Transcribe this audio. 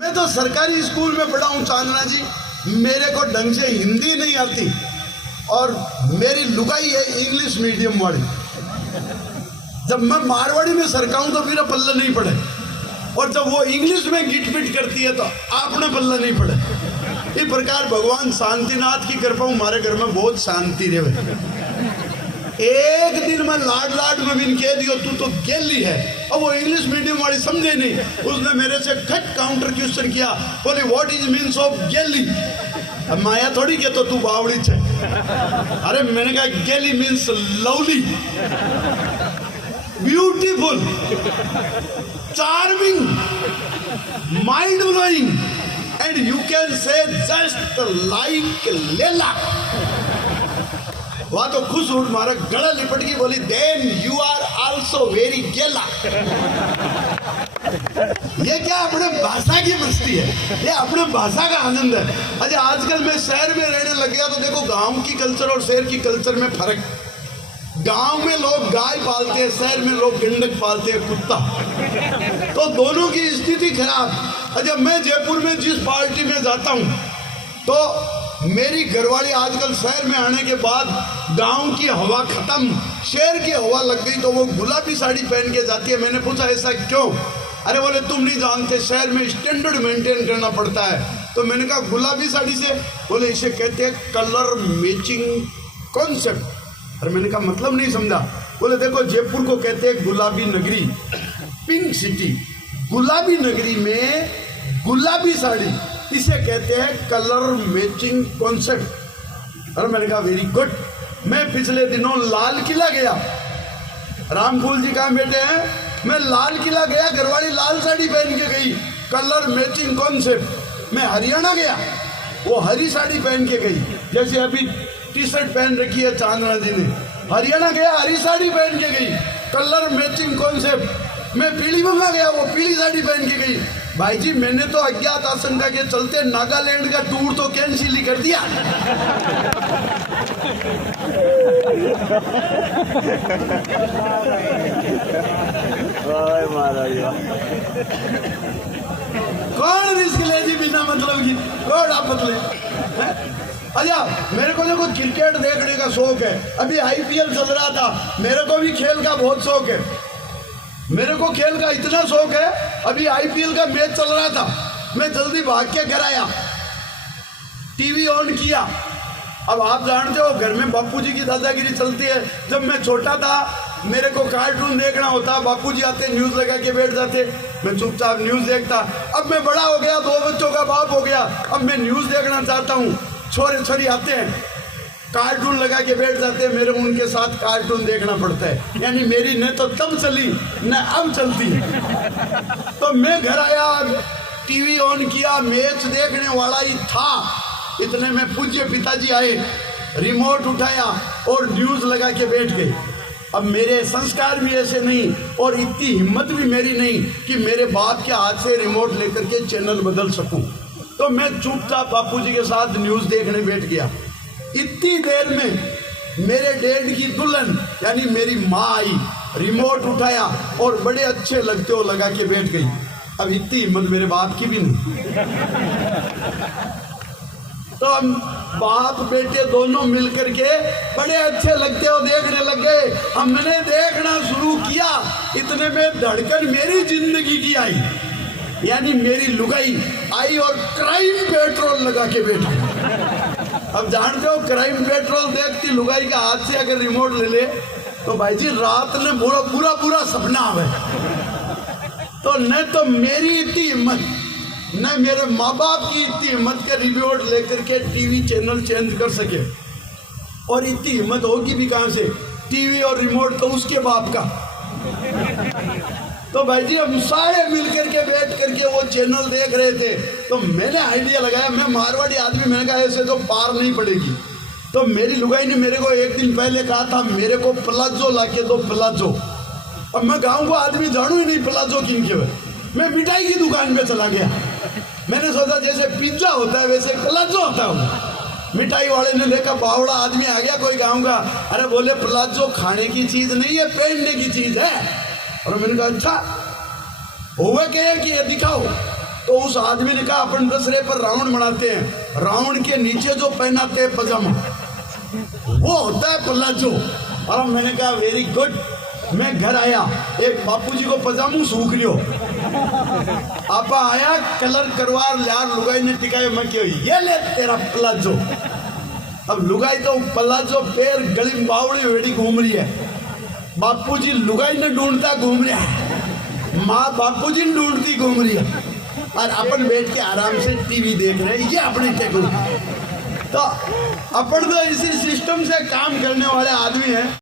मैं तो सरकारी स्कूल में पढ़ा हूँ चांदना जी, मेरे को ढंग से हिंदी नहीं आती और मेरी लुगाई है इंग्लिश मीडियम वाली। जब मैं मारवाड़ी में सरकाऊं तो मेरा पल्ला नहीं पड़े और जब वो इंग्लिश में गिट पिट करती है तो आपने पल्ला नहीं पड़े। इस प्रकार भगवान शांतिनाथ की कृपा हमारे घर में बहुत शांति रहे। एक दिन मैं लाड लाड में भी कह दियो तू तो गेली है, अब वो इंग्लिश मीडियम वाली समझे नहीं। उसने मेरे से खट काउंटर क्वेश्चन किया, बोले व्हाट इज मीन्स ऑफ गेली। अब माया थोड़ी के तो तू बावड़ी छे। अरे मैंने कहा गेली means lovely, beautiful, charming, mind blowing and you can say just like लेला। वहां तो खुश हो मारा गला लिपट की बोली then you are also very गेला। ये क्या अपने भाषा की मस्ती है, ये अपने भाषा का आनंद है। अरे आजकल मैं शहर में रहने लग गया तो देखो गांव की कल्चर और शहर की कल्चर में फर्क। गांव में लोग गाय पालते हैं, शहर में लोग गंडक पालते हैं, कुत्ता। तो दोनों की स्थिति खराब। अच्छा मैं जयपुर में जिस पार्टी में जाता हूं तो मेरी घरवाली आजकल शहर में आने के बाद गांव की हवा खत्म, शहर की हवा लग गई तो वो गुलाबी साड़ी पहन के जाती है। मैंने पूछा ऐसा क्यों? अरे बोले तुम नहीं जानते शहर में स्टैंडर्ड मेंटेन करना पड़ता है। तो मैंने कहा गुलाबी साड़ी से? बोले इसे कहते हैं कलर मैचिंग कॉन्सेप्ट। अरे मैंने कहा मतलब नहीं समझा। बोले देखो जयपुर को कहते हैं गुलाबी नगरी, पिंक सिटी। गुलाबी नगरी में गुलाबी साड़ी, इसे कहते हैं कलर मैचिंग कॉन्सेप्ट। अरे मैंने कहा वेरी गुड। मैं पिछले दिनों लाल किला गया, रामफूल जी कहाँ बैठे हैं, मैं लाल किला गया, घरवाली लाल साड़ी पहन के गई, कलर मैचिंग कॉन्सेप्ट। मैं हरियाणा गया, वो हरी साड़ी पहन के गई, जैसे अभी टी शर्ट पहन रखी है चांदना जी ने। हरियाणा गया, हरी साड़ी पहन के गई, कलर मैचिंग कॉन्सेप्ट। मैं पीली बंगा गया, वो पीली साड़ी पहन के गई। भाई जी मैंने तो अज्ञात आशंका के चलते नागालैंड का टूर तो कैंसिल ही कर दिया। कौन रिस्क ले जी बिना मतलब की, कौन आपत ले। अच्छा मेरे को देखो क्रिकेट देखने का शौक है, अभी आईपीएल चल रहा था, मेरे को भी खेल का बहुत शौक है। मेरे को खेल का इतना शौक है, अभी आईपीएल का मैच चल रहा था, मैं जल्दी भाग के घर आया, टीवी ऑन किया। अब आप जानते हो घर में बापूजी की दादागिरी चलती है। जब मैं छोटा था मेरे को कार्टून देखना होता, बापूजी आते न्यूज़ लगा के बैठ जाते, मैं चुपचाप न्यूज़ देखता। अब मैं बड़ा हो गया, 2 बच्चों का बाप हो गया, अब मैं न्यूज़ देखना चाहता हूँ, छोरे छोरी आते हैं कार्टून लगा के बैठ जाते हैं, मेरे उनके साथ कार्टून देखना पड़ता है। यानी मेरी न तो तब चली न अब चलती है। तो मैं घर आया, टीवी ऑन किया, मैच देखने वाला ही था, इतने में पूज्य पिताजी आए, रिमोट उठाया और न्यूज़ लगा के बैठ गए। अब मेरे संस्कार भी ऐसे नहीं और इतनी हिम्मत भी मेरी नहीं कि मेरे बाप के हाथ से रिमोट लेकर के चैनल बदल सकूं। तो मैं चुपचाप बापूजी के साथ न्यूज़ देखने बैठ गया। इतनी देर में मेरे डैड की दुल्हन यानी मेरी माँ आई, रिमोट उठाया और बड़े अच्छे लगते हो लगा के बैठ गई। अब इतनी हिम्मत मेरे बाप की भी नहीं। तो हम बाप बेटे दोनों मिलकर के बड़े अच्छे लगते हो देखने लग गए। हमने देखना शुरू किया, इतने में धड़कन मेरी जिंदगी की आई, यानी मेरी लुगाई आई और क्राइम पेट्रोल लगा के बैठ गई। अब जानते हो क्राइम पेट्रोल देखती लुगाई का हाथ से अगर रिमोट ले ले तो भाई जी रात में पूरा पूरा पूरा सपना आवे। तो न तो मेरी इतनी हिम्मत, न मेरे माँ बाप की इतनी हिम्मत के रिमोट लेकर के टीवी चैनल चेंज कर सके। और इतनी हिम्मत होगी भी कहाँ से, टीवी और रिमोट तो उसके बाप का। तो भाई जी हम सारे मिलकर के बैठ करके वो चैनल देख रहे थे। तो मैंने आइडिया लगाया, मैं मारवाड़ी आदमी, मैंने कहा ऐसे तो पार नहीं पड़ेगी। तो मेरी लुगाई ने मेरे को एक दिन पहले कहा था मेरे को प्लाजो ला के दो, प्लाजो। अब मैं गाँव को आदमी जानू ही नहीं प्लाजो किन के, मैं मिठाई की दुकान पे चला गया। मैंने सोचा जैसे पिज्जा होता है वैसे प्लाजो होता है। मिठाई वाले ने देखा बावड़ा आदमी आ गया कोई गाँव का, अरे बोले प्लाजो खाने की चीज नहीं है, पहनने की चीज है। और मैंने कहा अच्छा हुआ क्या कि ये दिखाओ। तो उस आदमी ने कहा अपन दसरे पर राउंड बनाते हैं, राउंड के नीचे जो पहनाते हैं पजामा वो होता है प्लाजो। और मैंने कहा वेरी गुड। मैं घर आया, एक बापूजी को पजामू सूख लियो, आपा आया कलर करवार यार लुगाई ने टिकायो, मैं क्यों ये ले तेरा प्लाजो। अब लुगाई तो प्लाजो पैर गली बावड़ी वेड़ी घूम रही है, बापूजी लुगाई ने ढूंढता घूम रहा है, माँ बापूजी ने ढूंढती घूम रही है, और अपन बैठ के आराम से टीवी देख रहे हैं। ये अपनी टेक्नोलॉजी। तो अपन तो इसी सिस्टम से काम करने वाले आदमी हैं।